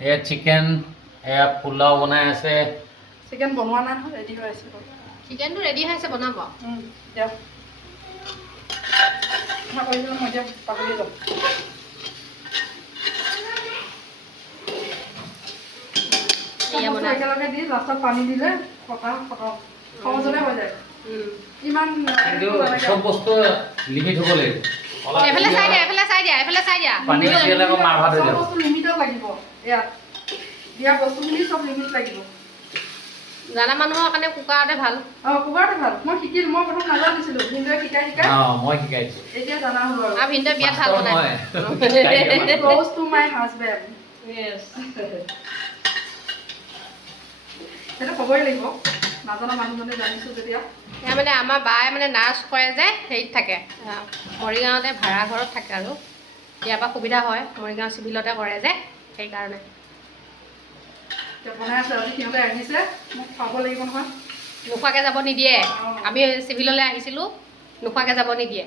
এয়া চিকেন এয়া পোলাও বনাই আছে চিকেন বনোৱা নাই নহয় ৰেডি হৈ আছে চিকেনটো ৰেডি হৈ আছে বনাব দিয়ক মই এতিয়া পাহৰি যাম একেলগে দি লাষ্টত পানী দিলে খতম সহজতে হৈ যায় ইমান কিন্তু সব বস্তু লিমিট হ'ব লাগিব এফালে চাই দিয়া পানী বেছি হ'লে আকৌ মাৰ ভাত হৈ সব যাব বস্তু লিমিটত লাগিব ইয়াত দিয়া বস্তুখিনি সব লিমিট লাগিব জানা মানুহৰ কাৰণে কুকাৰতে ভাল কুকাৰতে ভাল মই শিকিলো মই প্ৰথম নাজানিছিলো ভিনদেউৱে শিকাই মই শিকাই দিছোঁ এতিয়া জানা হ'লো আৰু ভিনদেউ বিয়াত ভাল বনায় ক্ল'জ টু মাই হাজবেণ্ড সেইটো ক'বই লাগিব নাজানা মানুহজনে জানিছোঁ যেতিয়া এয়া মানে আমাৰ বায়ে মানে নাৰ্ছ কৰে যে হেৰিত থাকে মৰিগাঁৱতে ভাড়া ঘৰত থাকে আৰু ইয়াৰ পৰা সুবিধা হয় মৰিগাঁও চিভিলতে কৰে যে সেইকাৰণে এতিয়া বনাই আছে আজি সিহঁতে আহিছে মোক খুৱাব লাগিব নহয় নোখোৱাকৈ যাব নিদিয়ে আমি চিভিললৈ আহিছিলোঁ নোখোৱাকৈ যাব নিদিয়ে